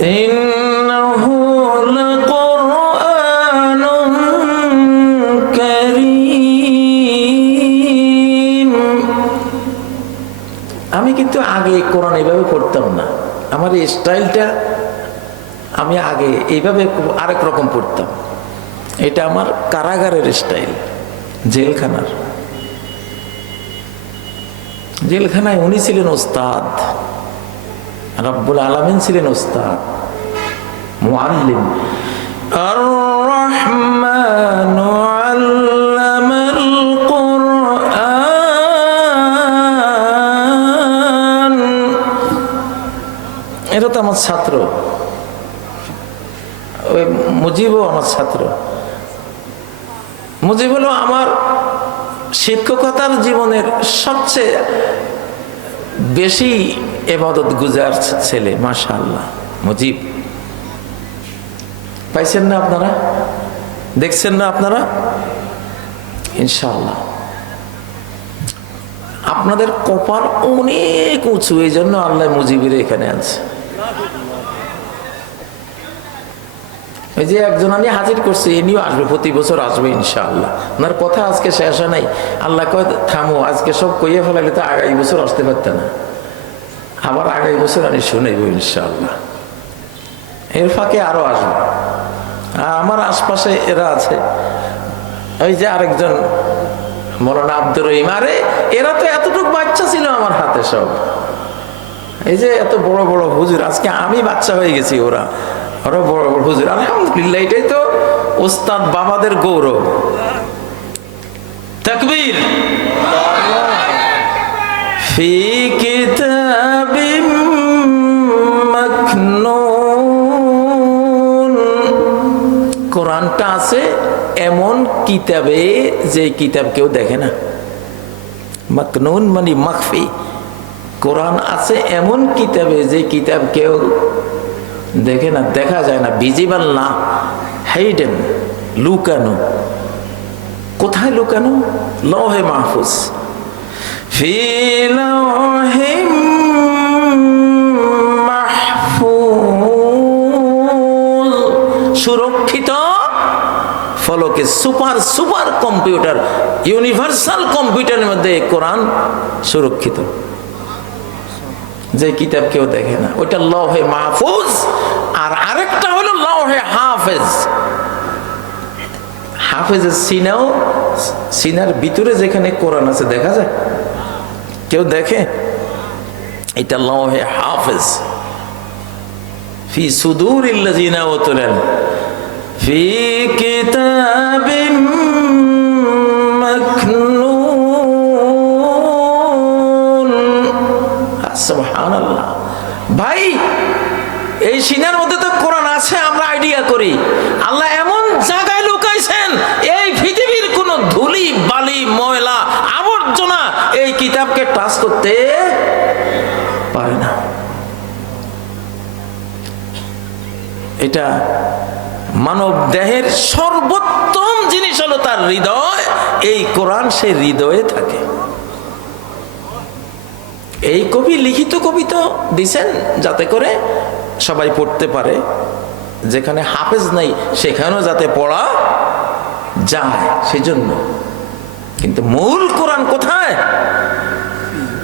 ইন্নাহু লাকুরআনুন কারীম। আমি কিন্তু আগে কোরআন এইভাবে পড়তাম না, আমার এই স্টাইলটা আমি আগে এইভাবে আরেক রকম পড়তাম। এটা আমার কারাগারের স্টাইল, জেলখানার। জেলখানায় উনি ছিলেন ওস্তাদ, রব্বুল আলামিন ছিলেন ওস্তাদ, মুআল্লিম। আর রহমানু আল্লামাল কুরআন। এরা তো আমার ছাত্র, ওই মুজিবও আমার ছাত্র। মুজিব হলো আমার শিক্ষকতার জীবনের সবচেয়ে বেশি ইবাদত গুজার ছেলে, মাশাআল্লাহ। মুজিব পাইছেন না আপনারা, দেখছেন না আপনারা? ইনশাআল্লাহ আপনাদের কপাল অনেক উঁচু, এই জন্য আল্লাহ মুজিবের এখানে আছে। ওই যে একজন আমি হাজির করছি, ইনিও আসবে, প্রতি বছর আসবে ইনশাআল্লাহ। ওনার কথা আজকে শেষ হয় নাই, আল্লাহ কয় থামো, আজকে সব কইয়ে ফেলাইলে তো আগামী বছর আসতে পারত না, আবার আগামী বছর আমি শুনাইব ইনশাআল্লাহ। এর ফাঁকে আরো আসবে। আমার আশপাশে এরা আছে, ওই যে আরেকজন মৌলানা আব্দুর রহিম। আরে এরা তো এতটুকু বাচ্চা ছিল আমার হাতে সব, এই যে এত বড় বড় হুজুর, আজকে আমি বাচ্চা হয়ে গেছি, ওরা বড় বড় হুজুর। আলহামদুলিল্লাহ, এটাই তো ওস্তাদ বাবাদের গৌরব। তাকবীর। ফি কিতাবিম মাকনুন। কোরআনটা আছে এমন কিতাবে যে কিতাব কেউ দেখে না। মাকনুন মানে মাখফি। কোরআন আছে এমন কিতাবে যে কিতাব কেউ দেখে না, দেখা যায় না, ভিজিবল না, হাইডেন, লুকানো। কোথায় লুকানো? লৌহে মাহফুজ। ফি লৌহিম মাহফুজ, সুরক্ষিত ফলকে। সুপার সুপার কম্পিউটার, ইউনিভার্সাল কম্পিউটারের মধ্যে কোরআন সুরক্ষিত, যে কিতাব কেউ দেখে না, ওইটা লৌহে মাহফুজ। আর আরেকটা হলো লৌহে হাফেজ। হাফেজের সিনাও, সিনার ভিতরে যেখানে কোরআন আছে দেখা যায়, কেউ দেখে? এটা লৌহে হাফেজ। ফি সুদুরিল্লাযিনা উতুল ইলম ফি কিতাবিম মাকনুন। সুবহানাল্লাহ। ভাই, এই সিনার মধ্যে তো কোরআন আছে, আমরা আইডিয়া করি। আল্লাহ এমন জায়গায় লুকাইছেন, এই পৃথিবীর কোন ধুলি বালি ময়লা আবর্জনা এই কিতাবকে টাচ করতে পারে না। এটা মানব দেহের সর্বোত্তম জিনিস হলো তার হৃদয়। এই কোরআন সেই হৃদয়ে থাকে। এই কবি লিখিত কবিতা দিছেন যাতে করে সবাই পড়তে পারে, যেখানে হাফেজ নাই সেখানেও যাতে পড়া যায় সেজন্য। কিন্তু মূল কোরআন কোথায়?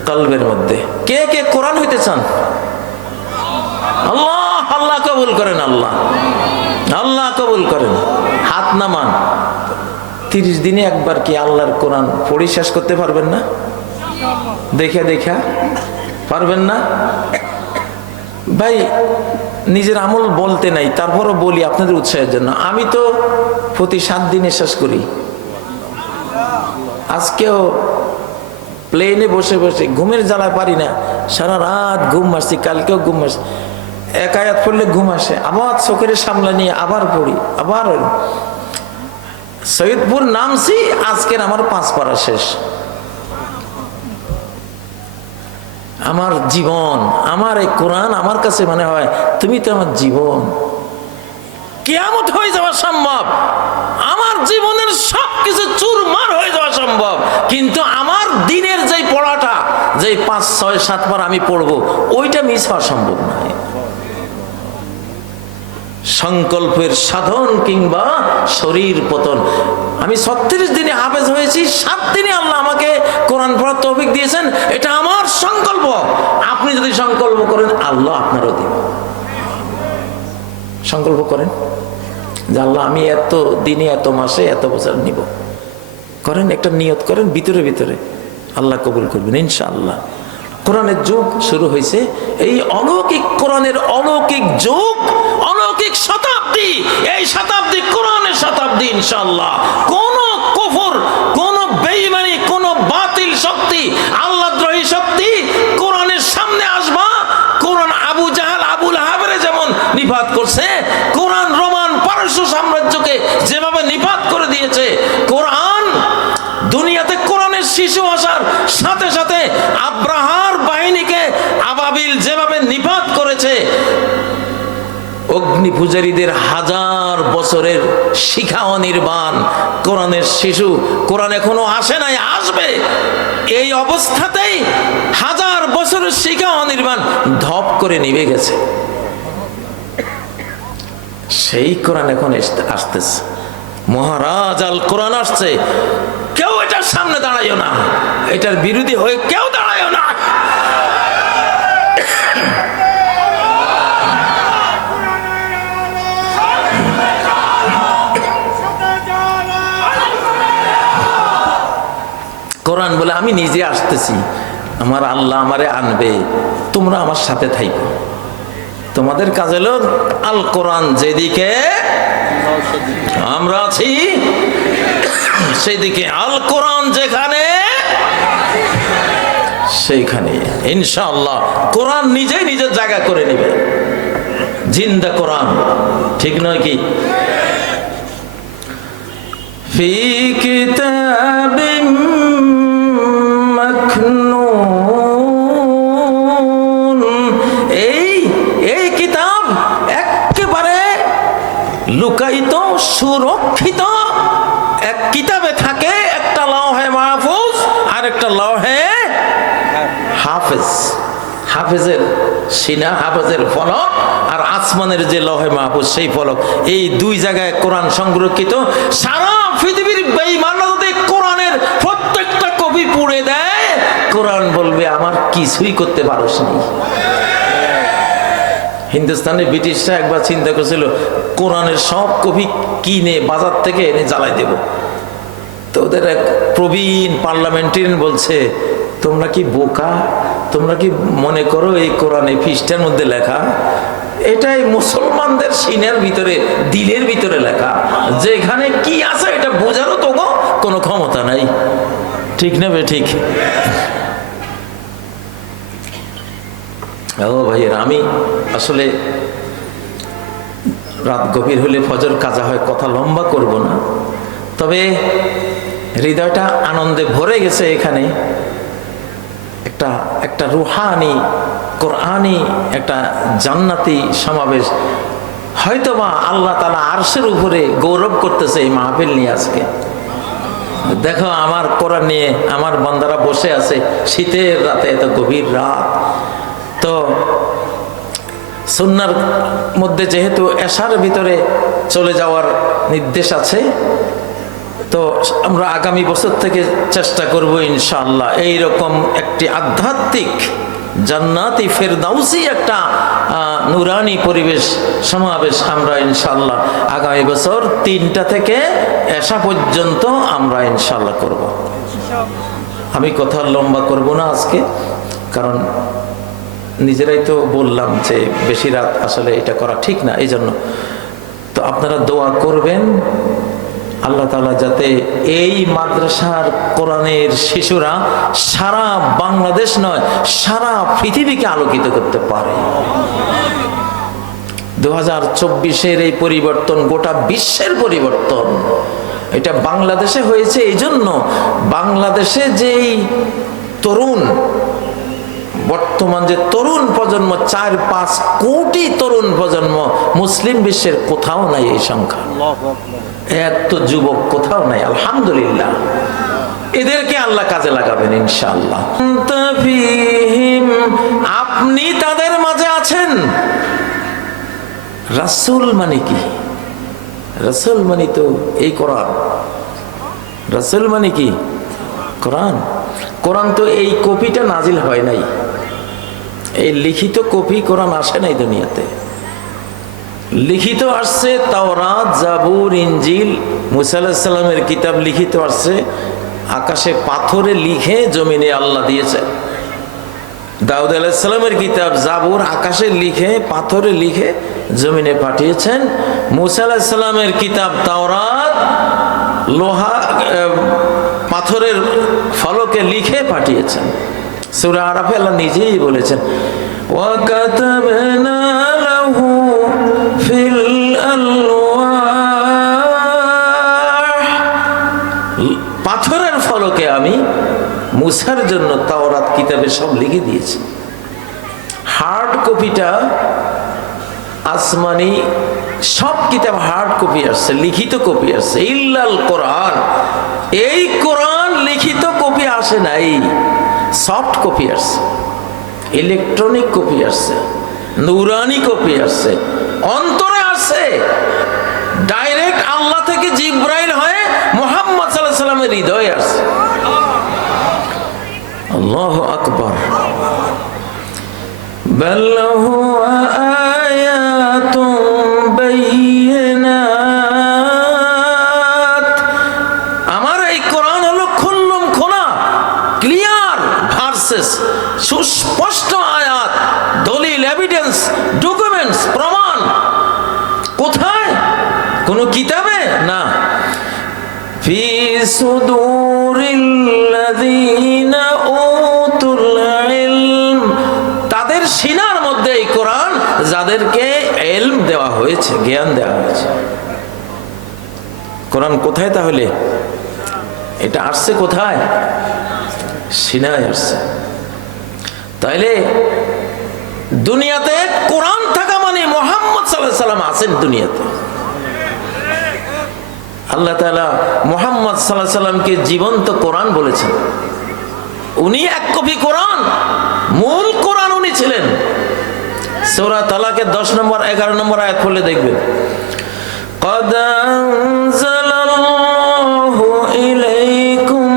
কলবের মধ্যে। কে কে কোরআন হইতে চান? আল্লাহ, আল্লাহ কবুল করেন, আল্লাহ, আল্লাহ কবুল করেন। হাত নামান। 30 দিনে একবার কি আল্লাহর কোরআন পড়ে শেষ করতে পারবেন না? দেখে দেখা পারবেন না? ভাই, নিজের আমল বলতে নাই, তারপরও বলি আপনাদের উৎসাহের জন্য। আমি তো প্রতি 7 দিনে শেষ করি। আজকেও প্লেনে বসে বসে ঘুমের জ্বালায় পারি না, সারা রাত ঘুম আসছি, কালকেও ঘুম আসছি। এক আয়াত পড়লে ঘুম আসে, আবার চোখের সামলা নিয়ে আবার পড়ি, আবার। সৈয়দপুর নামছি, আজকের আমার 5 পারা শেষ। আমার জীবন, আমার এই কোরআন আমার কাছে মনে হয় তুমি তো আমার জীবন। কিয়ামত হয়ে যাওয়া সম্ভব, আমার জীবনের সবকিছু চুরমার হয়ে যাওয়া সম্ভব, কিন্তু আমার দিনের যে পড়াটা, যে 5, 6, 7 বার আমি পড়বো, ওইটা মিস হওয়া সম্ভব নয়। সংকল্পের সাধন কিংবা শরীর পতন। আমি 36 দিনে হাফেজ হয়েছি, 7 দিনে আল্লাহ আমাকে কোরআন পড়ার তৌফিক দিয়েছেন। এটা আমার সংকল্প। আপনি যদি সংকল্প করেন, আল্লাহ আপনারও দিবেন। সংকল্প করেন যে আল্লাহ আমি এত দিনে, এত মাসে, এত বছর নিব। করেন, একটা নিয়ত করেন ভিতরে ভিতরে, আল্লাহ কবুল করবেন ইনশাআল্লাহ। কোরআনের যুগ শুরু হয়েছে, এই অলৌকিক কোরআনের অলৌকিক যুগ, অলৌকিক শতাব্দী। এই শতাব্দী কোরআনের শতাব্দী ইনশাআল্লাহ। কোন কুফর, কোন বেঈমানি, কোন বাতিল শক্তি, আল্লাহদ্রোহী শক্তি কোরআনের সামনে আসবা। কোরআন আবু জাহাল, আবু লাহাবের যেমন নিপাত করছে, কোরআন রোমান পারস্য সাম্রাজ্যকে যেভাবে নিপাত করে দিয়েছে, কোরআন দুনিয়াতে কোরআনের শিশু আসার সাথে সাথে আব্রাহার বাহিনীকে আবাবিল যেভাবে নিপাত করেছে, অগ্নি পূজারীদের 1000 বছরের শিখা অনির্বাণ কোরআনের শিশু, কোরআন এখনো আসে নাই, আসবে। এই অবস্থাতেই 1000 বছরের শিখা অনির্বাণ ধপ করে নিভে গেছে। সেই কোরআন এখন আসতেছে, মহারাজ আল কোরআন আসছে। কেউ এটার সামনে দাঁড়াইও না, এটার বিরোধী হয়ে কেউ দাঁড়াইও না। কোরআন বলে আমি নিজে আসতেছি, আমার আল্লাহ আমারে আনবে, তোমরা আমার সাথে থাইকো। তোমাদের কাজ হলো আল কোরআন যেদিকে আমরা আছি সেদিকে, আল কোরআন যেখানে সেইখানে ইনশাআল্লাহ কোরআন নিজেই নিজের জায়গা করে নেবে। জিন্দা কোরআন, ঠিক নয় কি? ফি কিতাবিম মাকনুন, এই কিতাব একেবারে লুকায়িত, সুরক্ষিত। এক কিতাবে থাকে একটা লওহে মাহফুজ আর একটা লওহে হাফেজ। হাফেজের সিনা, হাফেজের ফলক, আর আসমানের যে লওহে মাহফুজ সেই ফলক, এই দুই জায়গায় কোরআন সংরক্ষিত। সারা পৃথিবীর বেঈমানরা যদি কোরআনের প্রত্যেকটা কপি পুড়ে দেয়, কোরআন বলবে আমার কিছুই করতে পারোস নি। হিন্দুস্তানের ব্রিটিশরা একবার চিন্তা করেছিল কোরআনের সব কপি কিনে বাজার থেকে এনে জ্বালাই দেব। তো ওদের এক প্রবীণ পার্লামেন্টারিয়ান বলছে, তোমরা কি বোকা? তোমরা কি মনে করো এই কোরআনে পৃষ্ঠার মধ্যে লেখা? এটাই মুসলমানদের সিনার ভিতরে, দিলের ভিতরে লেখা। যেখানে কি আছে এটা বোঝারও তো কোনো ক্ষমতা নাই। ঠিক না বে ঠিক? ও ভাইয়ের, আমি আসলে রাত গভীর হলে ফজর কাজা হয়, কথা লম্বা করব না। তবে হৃদয়টা আনন্দে ভরে গেছে। এখানে একটা রুহানি কোরআনি একটা জান্নাতি সমাবেশ। হয়তোবা আল্লাহ তাআলা আরশের উপরে গৌরব করতেছে এই মাহফিল নিয়ে। আজকে দেখো আমার কোরআন নিয়ে আমার বান্দারা বসে আছে, শীতের রাতে, এত গভীর রাত। তো সুন্নার মধ্যে যেহেতু এশার ভিতরে চলে যাওয়ার নির্দেশ আছে, তো আমরা আগামী বছর থেকে চেষ্টা করব ইনশাআল্লাহ এইরকম একটি আধ্যাত্মিক জান্নাতি ফেরদাউসি একটা নুরানি পরিবেশ সমাবেশ আমরা ইনশাআল্লাহ আগামী বছর 3টা থেকে এশা পর্যন্ত আমরা ইনশাআল্লাহ করব। আমি কথা লম্বা করব না আজকে, কারণ নিজেরাই তো বললাম যে বেশি রাত আসলে এটা করা ঠিক না। এই জন্য তো আপনারা দোয়া করবেন আল্লাহ তাআলা যাতে এই মাদ্রাসার কোরআনের শিশুরা সারা বাংলাদেশ নয়, সারা পৃথিবীকে আলোকিত করতে পারে। 2024-এর এই পরিবর্তন গোটা বিশ্বের পরিবর্তন। এটা বাংলাদেশে হয়েছে এই জন্য, বাংলাদেশে যেই তরুণ, বর্তমান যে তরুণ প্রজন্ম, 4-5 কোটি তরুণ প্রজন্ম, মুসলিম বিশ্বের কোথাও নাই এই সংখ্যা। এত যুবক কোথাও নাই, আলহামদুলিল্লাহ। এদেরকে আল্লাহ কাজে লাগাবেন ইনশাআল্লাহ। আপনি তাদের মাঝে আছেন, রাসূল মানে কি? রাসূল মানে তো এই কোরআন। রাসূল মানে কি? কোরআন। কোরআন তো এই কপিটা নাজিল হয় নাই, এই লিখিত কপি কোরআন আসে নাই দুনিয়াতে। লিখিত আসছে তাওরাত, জাবুর, ইনজিল, মুসা আলাইহিস সালামের কিতাব লিখিত আসছে, আকাশে পাথরে লিখে জমিনে আল্লাহ দিয়েছে। দাউদ আলাইহিস সালামের কিতাব জাবুর আকাশে লিখে পাথরে লিখে জমিনে পাঠিয়েছেন। মুসা আলাইহিস সালামের কিতাব তাওরাত লোহা পাথরের ফলকে লিখে পাঠিয়েছেন। সূরা আরাফে আল্লাহ নিজেই বলেছেন, ওয়া কাতাবনা লাহু ফিল আলওয়াহ, পাথরের ফলকে আমি মুসার জন্য তাওরাত কিতাবে সব লিখে দিয়েছি। হার্ড কপিটা আসমানি সব কিতাব হার্ড কপি আসছে, লিখিত কপি আসছে, ইল্লাল কোরআন। এই কোরআন লিখিত কপি আসে নাই, সফট কপি আসছে, ইলেকট্রনিক কপি আসছে, নূরানি কপি আসছে, অন্তরে আসছে। ডাইরেক্ট আল্লাহ থেকে জিবরাইল হয়ে মুহাম্মদ সাল্লাল্লাহু আলাইহি ওয়াসাল্লামের হৃদয়ে আসছে। আল্লাহু আকবার। বাল হুয়া আয়াতুন বাইয়িনাত, আমার এই কোরআন হলো খুল্লুম খোলা, ক্লিয়ার ভার্সেস, সুস্পষ্ট আয়াত, দলিল, এভিডেন্স, ডকুমেন্টস, প্রমাণ। কোথায়? কোন কিতাবে না। ফি সুদুরিল্লাযিনা উতুল ইলম, তাদের সিনার মধ্যে এই কোরআন, যাদেরকে ইলম দেওয়া হয়েছে, জ্ঞান দেওয়া হয়েছে। কোরআন কোথায় তাহলে? এটা আসছে কোথায়? সিনায় আসছে। তাইলে দুনিয়াতে কোরআন থাকা মানে মুহাম্মদ সাল্লাল্লাহু আলাইহি ওয়াসাল্লাম আছেন দুনিয়াতে। আল্লাহ তাআলা মুহাম্মদ সাল্লাল্লাহু আলাইহি ওয়াসাল্লামকে জীবন্ত কোরআন বলেছেন। উনি এক কপি কোরআন, মূল কোরআন উনি ছিলেন। সূরা তালাকের 10 নম্বর 11 নম্বর আয়াত পড়লে দেখবেন, قد أنزل الله إليكم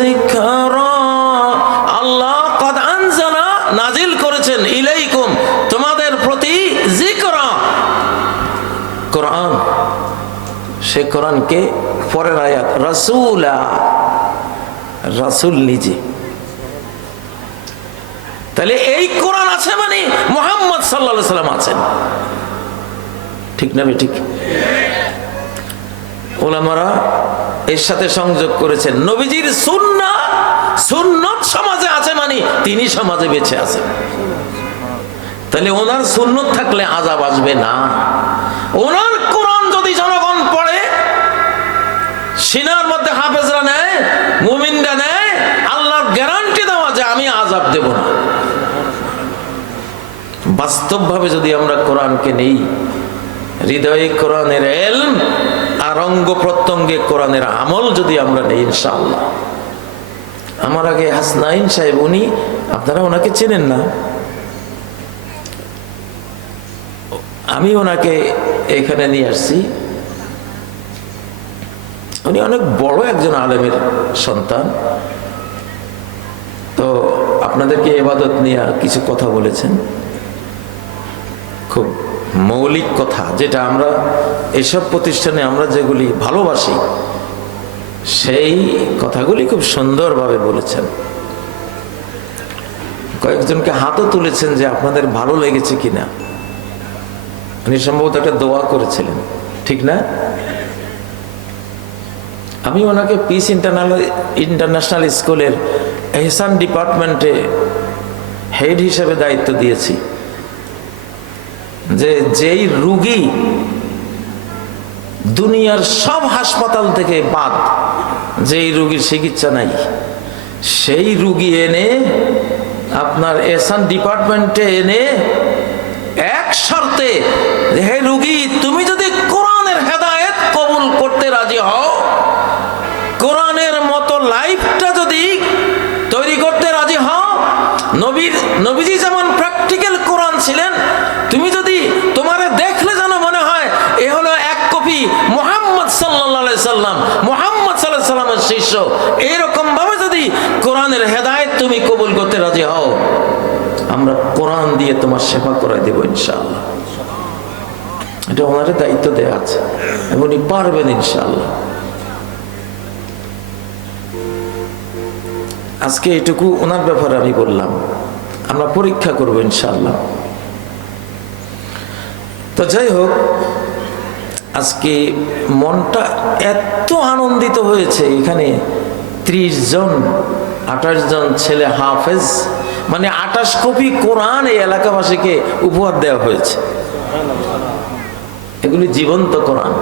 ذكرا, আল্লাহ قد أنزل নাজিল করেছেন, ইলাইকুম তোমাদের প্রতি, যিকরা কোরআন। সে কোরআনকে পরের আয়াত রাসূলা, রাসূল নিজে। তাহলে এই কোরআন আছে মানে মুহাম্মদ সাল্লাল্লাহু আলাইহি ওয়াসাল্লাম আছেন। ঠিক না ঠিক? উলামারা এর সাথে সংযোগ করেছেন, নবীজির সুন্নাহ, সুন্নত সমাজে আছে মানে তিনি সমাজে বেঁচে আছেন। তাহলে ওনার সুন্নত থাকলে আযাব আসবে না। ওনার কোরআন যদি জনগণ পড়ে, সিনার মধ্যে হাফেজরা নেয়, মুমিনরা নেয়, আল্লাহর গ্যারান্টি দেওয়া যে আমি আযাব দেব না। বাস্তবভাবে যদি আমরা কোরআনকে নেই, হৃদয়ে কোরআনের ইলম আর অঙ্গ প্রত্যঙ্গে কোরআনের আমল যদি আমরা নেই, ইনশাআল্লাহ। আমার আগে হাসনাইন সাহেব, উনি, আপনারা ওনাকে চেনেন না, আমি ওনাকে এখানে নিয়ে আসছি। উনি অনেক বড় একজন আলেমের সন্তান। তো আপনাদেরকে ইবাদত নিয়ে কিছু কথা বলেছেন, খুব মৌলিক কথা, যেটা আমরা এসব প্রতিষ্ঠানে আমরা যেগুলি ভালোবাসি, সেই কথাগুলি খুব সুন্দরভাবে বলেছেন। কয়েকজনকে হাতও তুলেছেন যে আপনাদের ভালো লেগেছে কিনা। উনি সম্ভবত একটা দোয়া করেছিলেন, ঠিক না? আমি ওনাকে পিস ইন্টারন্যাশনাল স্কুলের এহসান ডিপার্টমেন্টে হেড হিসেবে দায়িত্ব দিয়েছি। যে যেই রুগী দুনিয়ার সব হাসপাতাল থেকে বাদ, যেই রুগীর চিকিৎসা নাই, সেই রুগী এনে আপনার এহসান ডিপার্টমেন্টে এনে এক শর্তে, হে রুগী, তুমি যদি কোরআনের হেদায়েত কবুল করতে রাজি হও, কোরআনের মতো লাইফটা যদি তৈরি করতে রাজি হও, নবীজি যেমন প্র্যাকটিক্যাল কোরআন ছিলেন, তুমি যদি তোমারে দেখলে যেন এরকম ভাবে যদি কোরআনের হেদায়েত তুমি কবুল করতে রাজি হও, আমরা কোরআন দিয়ে তোমার সেবা করাই দেব ইনশাআল্লাহ। এটা ওনার দায়িত্ব দেয়া আছে এবং উনি পারবেন ইনশাআল্লাহ। আজকে এটুকু ওনার ব্যাপারে আমি বললাম, আমরা পরীক্ষা করবো ইনশাআল্লাহ। তো যাই হোক, আজকে মনটা এত আনন্দিত হয়েছে, এখানে 30 জন 28 জন ছেলে হাফেজ, মানে 28 কপি কোরআন এই এলাকাবাসীকে উপহার দেওয়া হয়েছে। এগুলি জীবন্ত কোরআন।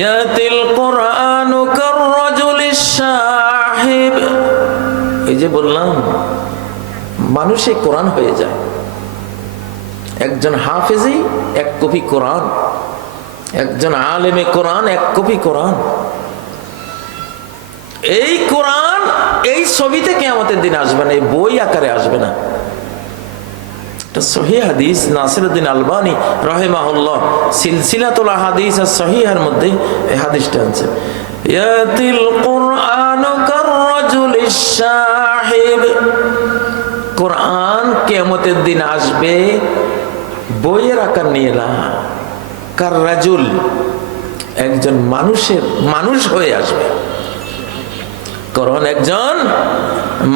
ইয়াতিল কোরআনু কাররাজুলিশ শাহিব, এই যে বললাম মানুষে কোরআন হয়ে যায়। একজন হাফেজই 1 কপি কোরআন, একজন আলেমে কোরআন 1 কপি কোরআন। এই কোরআন এই ছবিতে কিয়ামতের দিন আসবে না, এই বই আকারে আসবে না। এটা সহিহ হাদিস, নাসিরউদ্দিন আলবানী রাহিমাহুল্লাহ সিলসিলাতুল আহাদিস as-সহিহার মধ্যে এই হাদিসটা আছে। ইয়াতিল কুরআনু কাররাজুলিশ শাহিব, কোরআন কিয়ামতের দিন আসবে বইয়ের আকার নিয়ে না, কাররাজুল একজন মানুষ হয়ে আসবে। কোরআন একজন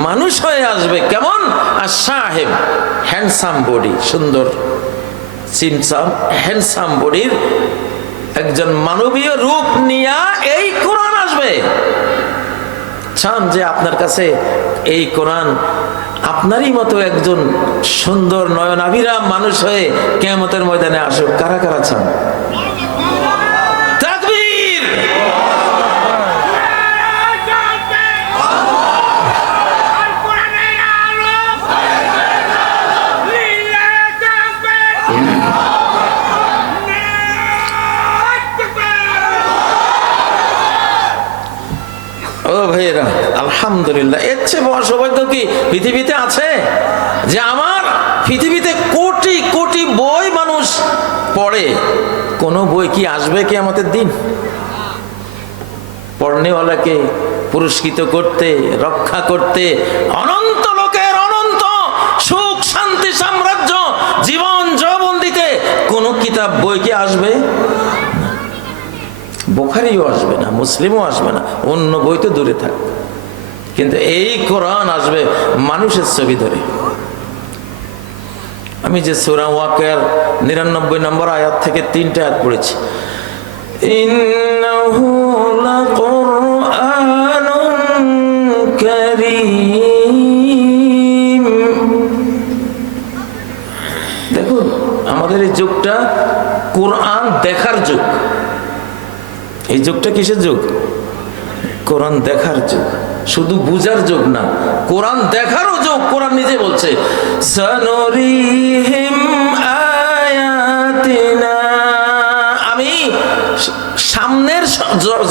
মানুষ হয়ে আসবে, কেমন? আর সাহেব হ্যান্ডসাম বডি, সুন্দর সিনসাম হ্যান্ডসাম বডির একজন মানবীয় রূপ নিয়ে এই কোরআন আসবে। চান যে আপনার কাছে এই কোরআন আপনারই মতো একজন সুন্দর নয়নাভিরাম মানুষ হয়ে কিয়ামতের ময়দানে আসুক? কারা কারা চান? তাকবীর! ও ভাইয়েরা, আলহামদুলিল্লাহ, এর চেয়ে বড় সৌভাগ্য কি পৃথিবীতে আছে? যে আমার পৃথিবীতে কোটি কোটি বই মানুষ পড়ে, কোন বই কি আসবে কিয়ামতের দিন পড়নেওয়ালাকে পুরস্কৃত করতে, রক্ষা করতে, অনন্ত লোকের অনন্ত সুখ শান্তি সাম্রাজ্য জীবন যৌবন দিতে কোন কিতাব বই কি আসবে? বুখারীও আসবে না, মুসলিমও আসবে না, অন্য বই তো দূরে থাক, কিন্তু এই কোরআন আসবে মানুষের ছবি ধরে। আমি যে সূরা ওয়াকিয়ার 99 নম্বর আয়াত থেকে 3টা আয়াত পড়েছি, ইন্নাহু লাকুরআনুন কারীম। দেখুন, আমাদের এই যুগটা কোরআন দেখার যুগ। এই যুগটা কিসের যুগ? কোরআন দেখার যুগ, শুধু বুঝার যুগ না, কোরআন দেখারও যুগ। কোরআন নিজে বলছে, সানুরিহিম আয়াতিনা, আমি সামনের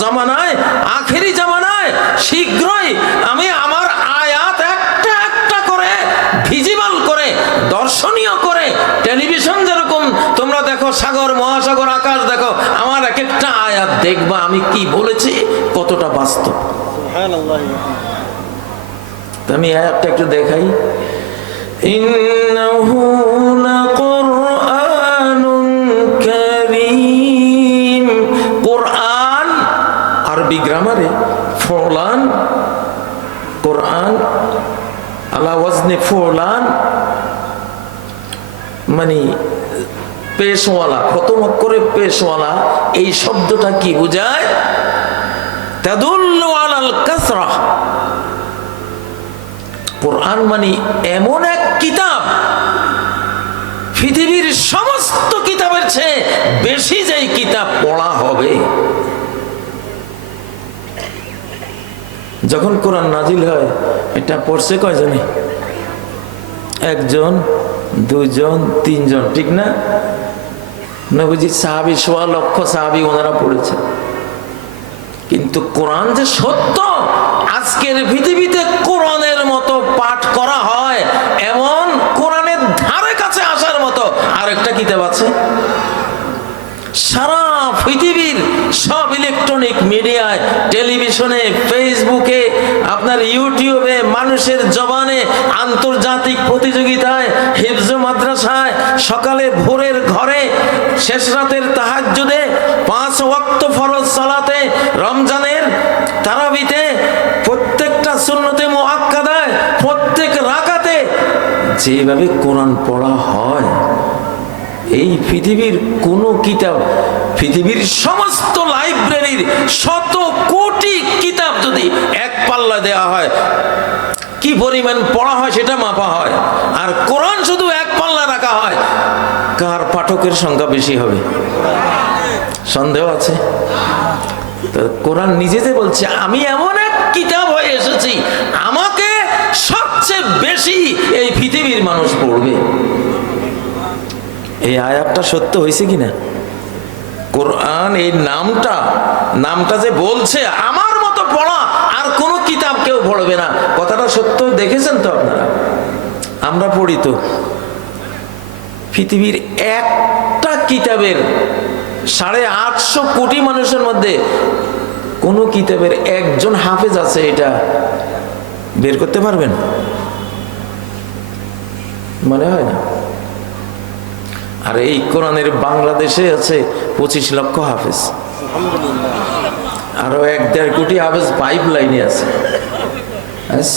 জামানায়, আখেরি জামানায় শীঘ্রই আমি আমার আয়াত একটা একটা করে ভিজিবল করে, দর্শনীয় করে, টেলিভিশন যেরকম তোমরা দেখো, সাগর মহাসাগর আকাশ দেখো, আমার এক একটা আয়াত দেখবা আমি কি বলেছি কতটা বাস্তব। আমি আয়াতটা একটু দেখাই, ইন্নাহু লাকুরআনুন কারীম। কোরআন আরবি গ্রামারে ফুলান, কোরআন আলা ওয়াজনে ফুলান, মানে পেশওয়ালা, প্রথম অক্ষরে পেশওয়ালা। এই শব্দটা কি বোঝায়? তাদুল্লু আলাল কাসরা। কোরআন মানে এমন এক কিতাব, পৃথিবীর সমস্ত কিতাবের চেয়ে বেশি যেই কিতাব পড়া হবে। যখন কোরআন নাজিল হয়, এটা পড়ছে কয়জনে? 1 জন, 2 জন, 3 জন, ঠিক না? নবীজি সাহাবী, 1.25 লক্ষ সাহাবী ওনারা পড়েছে। কিন্তু কোরআন যে সত্য, আজকের পৃথিবীতে কোরআনের মতো পাঠ করা হয় এমন কোরআনের ধারে কাছে আসার মতো আরেকটা কিতাব আছে? সারা পৃথিবীর সব ইলেকট্রনিক মিডিয়ায়, টেলিভিশনে, ফেসবুকে, আপনার ইউটিউবে, মানুষের জবানে, আন্তর্জাতিক প্রতিযোগিতায়, হিফজ মাদ্রাসায়, সকালে ভোরের ঘরে, শেষ রাতের তাহাজ্জুদে, 5 ওয়াক্ত ফরজ সালাতে, রমজানের তারাবিতে, প্রত্যেকটা সুন্নতে মুআক্কাদায়, প্রত্যেক রাকাতে যেভাবে কোরআন পড়া হয়, এই পৃথিবীর কোন কিতাব, পৃথিবীর সমস্ত লাইব্রেরির শত কোটি কিতাব যদি এক পাল্লা দেওয়া হয়, কি পরিমাণ পড়া হয় সেটা মাপা হয়। আর কোরআন শুধু এক পাল্লা রাখা হয়, কার পাঠকের সংখ্যা বেশি হবে? সন্দেহ আছে? তো কোরআন নিজে যে বলছে, আমি এমন এক কিতাব হয়ে এসেছি, আমাকে সবচেয়ে বেশি এই পৃথিবীর মানুষ পড়বে। এই আয়াতটা সত্য হয়েছে কিনা? কোরআন এই নামটা যে বলছে আমার মতো পড়া আর কোন কিতাব কেউ পড়বে না, কথাটা সত্য দেখেছেন তো আপনারা? আমরা পড়ি তো পৃথিবীর একটা কিতাবের 850 কোটি মানুষের মধ্যে কোন কিতাবের একজন হাফেজ আছে, এটা বের করতে পারবেন? মনে হয় না। আর এই কোরআনের বাংলাদেশে আছে 25 লক্ষ হাফেজ, আরো 1-1.5 কোটি হাফেজ পাইপ লাইনে আছে।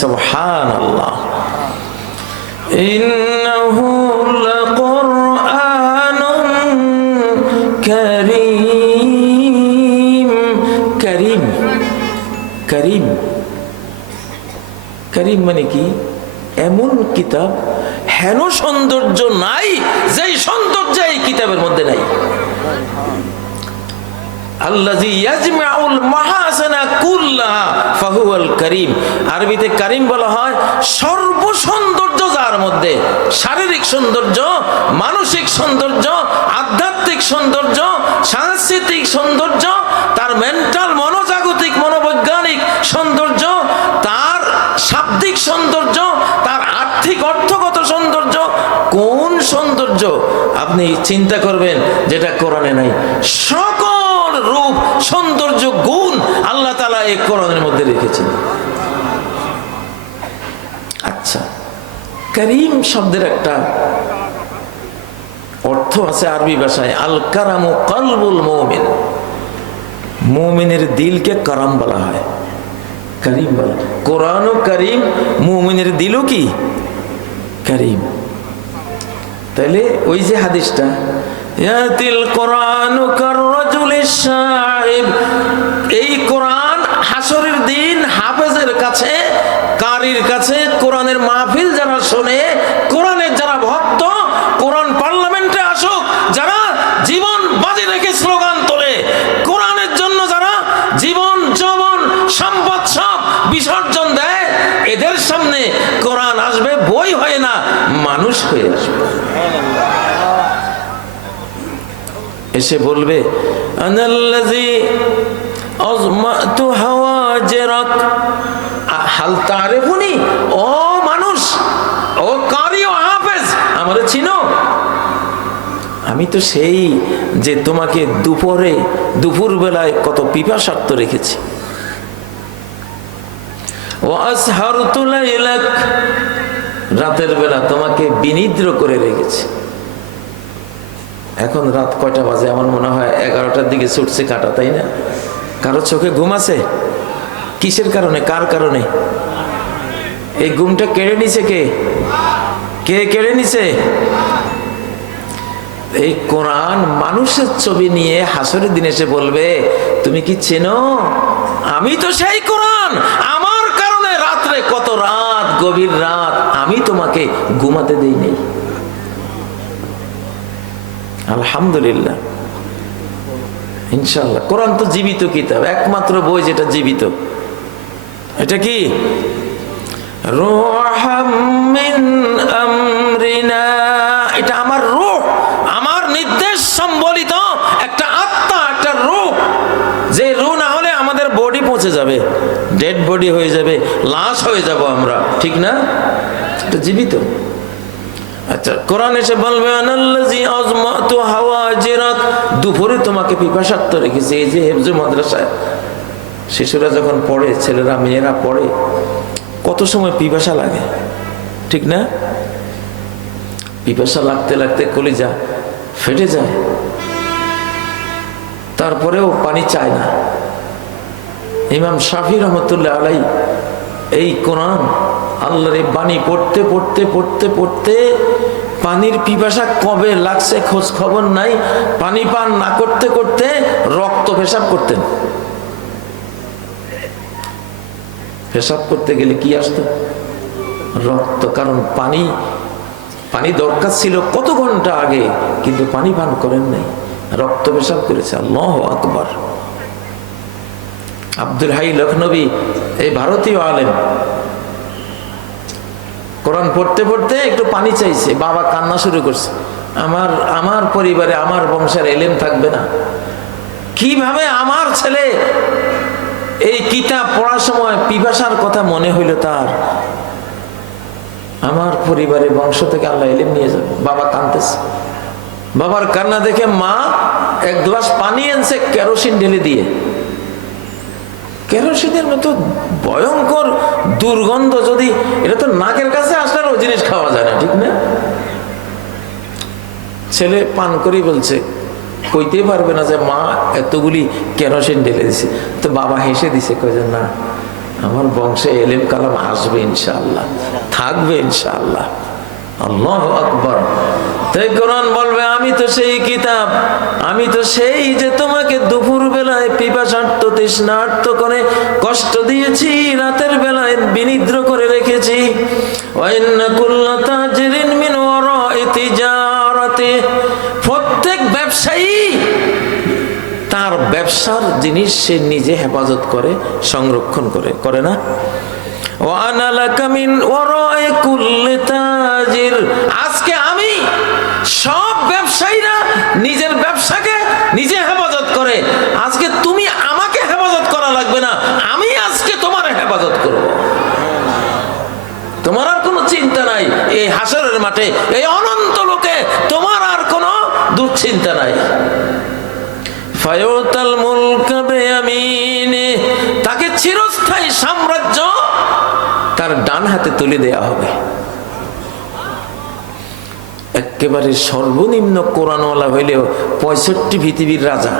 সুবহানাল্লাহ। ইন্নাহু লাকুরআনুন কারীম। কারীম, কারীম, কারীম মানে কি? এমন কিতাব, হেন সৌন্দর্য নাই যেই সৌন্দর্য এই কিতাবের মধ্যে নাই। আল্লাযী ইয়াজমাউল মাহাসানা কুল্লাহা ফাহুয়াল কারীম। আরবিতে কারীম বলা হয় সর্ব সৌন্দর্য যার মধ্যে, শারীরিক সৌন্দর্য, মানসিক সৌন্দর্য, আধ্যাত্মিক সৌন্দর্য, সাংস্কৃতিক সৌন্দর্য, তার মেন্টাল, মনোজাগতিক, মনোবৈজ্ঞানিক সৌন্দর্য, তার শাব্দিক সৌন্দর্য, তার আর্থিক অর্থগত সৌন্দর্য, কোন সৌন্দর্য আপনি চিন্তা করবেন যেটা কোরআনে নাই? সকল রূপ, সৌন্দর্য, গুণ আল্লাহ তাআলা এই কোরআনের মধ্যে রেখেছেন। আচ্ছা, কারীম শব্দের একটা অর্থ আছে আরবি ভাষায়, আল কারামু কলবুল মুমিন। মুমিনের দিলকে কারাম বলা হয়, কারীম বলা। কোরআনও কারীম, মুমিনের দিলও কি কারীম। তাহলে ওই যে হাদিসটা, ইয়াতিল কোরআনু কাররাজুলিশ শাইব, এই কোরআন হাসরের দিন হাফেজের কাছে, কারীর কাছে, কোরআনের মাহফিল যারা শোনে, কোরআনের যারা ভক্ত, কোরআন পার্লামেন্টে আসুক যারা জীবন বাজি রেখে স্লোগান তোলে, কোরআনের জন্য যারা জীবন, যৌবন, সম্পদ সব বিসর্জন দেয়, এদের সামনে কোরআন আসবে বই হয় না, মানুষ হয়ে আসবে। এসে বলবে, আনাল্লাযী আযমাতু হাওয়াজিরাক হাল তারিফুনি। ও মানুষ, ও কারি, ও হাফেজ, আমারে চিনো? আমি তো সেই যে তোমাকে দুপুর বেলায় কত পিপাসার্ত রেখেছি। ও আসহারতু লাইলাক, রাতের বেলা তোমাকে বিনিদ্র করে রেখেছি। এখন রাত কয়টা বাজে? আমার মনে হয় 11টার দিকে ছুটছে কাটা, তাই না? কারো চোখে ঘুম আছে? কিসের কারণে? কার কারণে? এই ঘুমটা কেড়ে নিছে কে? কে কেড়ে নিছে? এই কোরআন মানুষের ছবি নিয়ে হাসরের দিন এসে বলবে, তুমি কি চেনো? আমি তো সেই কোরআন, আমার কারণে রাত্রে কত রাত, গভীর রাত আমি তোমাকে ঘুমাতে দেই নাই। আলহামদুলিল্লাহ, ইনশাআল্লাহ। কোরআন তো জীবিত কিতাব, একমাত্র বই যেটা জীবিত। এটা কি? রূহাম মিন আমরিনা, এটা আমার রূহ, আমার নির্দেশ সম্বলিত একটা আত্মা, একটা রূহ। যে রূহ না হলে আমাদের বডি পচে যাবে, ডেড বডি হয়ে যাবে, লাশ হয়ে যাব আমরা, ঠিক না? এটা জীবিত। আচ্ছা, কোরআন এসে বলবে আনাল্লাযী আযমাতু হাওয়াজিরাক, দুপুরে তোমাকে পিপাসার্ত রেখেছি। এই যে হেফজুল মাদ্রাসায় শিশুরা যখন পড়ে, ছেলেরা মেয়েরা পড়ে, কত সময় পিপাসা লাগে, ঠিক না? পিপাসা লাগতে লাগতে কলিজা ফেটে যায়, তারপরেও পানি চায় না। ইমাম শাফি রহমতুল্লাহ আলাইহি এই কোরআন আল্লাহর এই বাণী পড়তে পড়তে পড়তে পড়তে পানির পিপাসা কবে লাগছে খোঁজ খবর নাই। পানি পান না করতে করতে রক্ত পেশাব করতেন। পেশাব করতে গেলে কি আসতো? রক্ত। কারণ পানি পানি দরকার ছিল কত ঘন্টা আগে, কিন্তু পানি পান করেন নাই, রক্ত পেশাব করেছে। আল্লাহু আকবার। আব্দুল হাই লখনবী, এই ভারতীয় আলেম, কোরআন পড়তে পড়তে একটু পানি চাইছে, বাবা কান্না শুরু করছে, আমার পরিবারে আমার বংশের এলেম থাকবে না, কিভাবে আমার ছেলে এই কিতাব পড়ার সময় পিপাসার কথা মনে হইল তার, আমার পরিবারে বংশ থেকে আল্লাহ এলেম নিয়ে যাবে। বাবা কাঁদতেছে। বাবার কান্না দেখে মা এক গ্লাস পানি আনছে কেরোসিন ঢেলে দিয়ে। কেরোসিনের মতো ভয়ঙ্কর দুর্গন্ধ, যদি এটা তো নাকের কাছে আসলে ওই জিনিস খাওয়া যায় না, ঠিক না? ছেলে পান করি বলছে, কইতে পারবে না যে মা এতগুলি কেরোসিন ঢেলে দিছে। তো বাবা হেসে দিছে, কয় যে না, আমার বংশে এলেম কালাম আসবে ইনশাআল্লাহ, থাকবে ইনশাআল্লাহ। আল্লাহু আকবার। তাই কোরআন বলবে আমি তো সেই কিতাব, আমি তো সেই যে তোমাকে দুপুর বেলায় পিপাসার্ত তৃষ্ণার্ত করে কষ্ট দিয়েছি, রাতের বেলায় বিনিদ্র করে রেখেছি। ওয়া ইন্না কুল্লা তাজিরিন মিন ওয়ারা'i তিজারাতি, প্রত্যেক ব্যবসায়ী তার ব্যবসার জিনিস সে নিজে হেফাজত করে, সংরক্ষণ করে, করে না? ওয়ানা লাকা মিন ওয়ারা'i কুল্লি তাজির, আজকে আমি, সব ব্যবসায়ীরা নিজের ব্যবসাকে নিজে হেফাজত করে, আজকে তুমি আমাকে হেফাজত করা লাগবে না, আমি আজকে তোমার হেফাজত করব। তোমার আর কোনো চিন্তা নাই এই হাসরের মাঠে, এই অনন্ত লোকে তোমার আর কোনো দুশ্চিন্তা নাই। ফায়ুতাল মুলকা বিয়ামিনি, তাকে চিরস্থায়ী সাম্রাজ্য তার ডান হাতে তুলে দেয়া হবে। একেবারে সর্বনিম্ন কোরআনওয়ালা হইলেও 65 পৃথিবীর রাজা।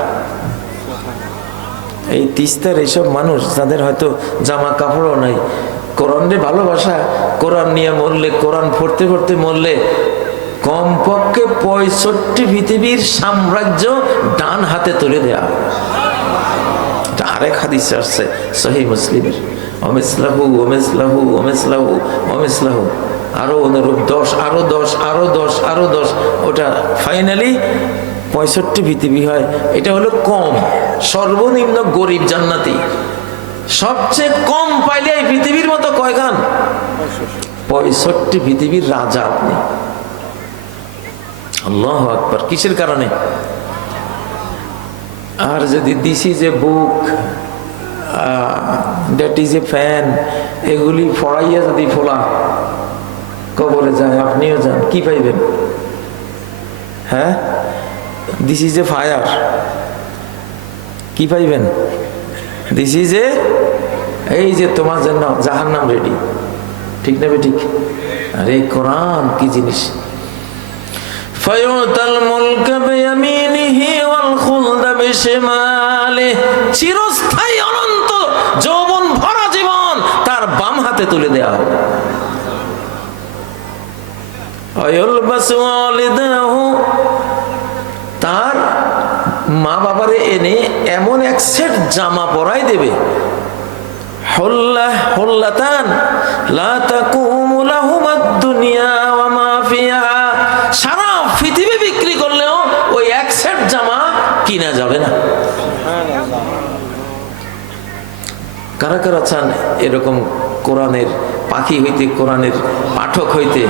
এই তিস্তার এইসব মানুষ যাদের হয়তো জামা কাপড়ও নাই, কোরআনের ভালোবাসা, কোরআন নিয়ে মরলে, কোরআন পড়তে পড়তে মরলে কমপক্ষে 65 পৃথিবীর সাম্রাজ্য ডান হাতে তুলে দেয়া হবে। আরেক হাদিসে আসছে সহিহ মুসলিমের, ওমিসলাহু ওমিসলাহু ওমিসলাহু ওমিসলাহু, আরো অনুরূপ 10, আরো 10, আরো 10, আরো 10, ওটা ফাইনালি 65 পৃথিবী হয়। এটা হলো কম, সর্বনিম্ন গরিব জান্নাতি। সবচেয়ে কম পাইলে এই পৃথিবীর মতো কয়খান? 65 পৃথিবীর রাজা আপনি। আল্লাহু আকবার। কিসের কারণে? আর যদি দিছি যে বুক, দ্যাট ইজ এ ফ্যান, এগুলি ফড়াইয়া যদি ফোলা কবরে যায়, আপনিও যান, কি পাইবেন? হ্যাঁ, দিস ইজ এ ফায়ার, কি পাইবেন? দিস ইজ এ, এই যে তোমার জন্য জাহান্নাম রেডি, ঠিক না বে ঠিক? আরে কোরআন কি জিনিস! ফায়ুতাল মুলকা বিয়ামিনিহি ওয়াল খুলদা বিশিমালিহি, চিরস্থায়ী অনন্ত যৌবন ভরা জীবন তার বাম হাতে তুলে দেয়া হবে। ওয়ায়ুলবাসু ওয়ালিদাহু, তার মা বাবারে এনে এমন এক সেট জামা পরাই দেবে, হুল্লাহ হুল্লাতান লা তাকুমু লাহুমাদ দুনিয়া ওয়া মা ফিহা, সারা পৃথিবী বিক্রি করলেও ওই এক সেট জামা কিনা যাবে না। কারা কারা চান এরকম কোরআনের পাখি হইতে, কোরআনের পাঠক হইতে?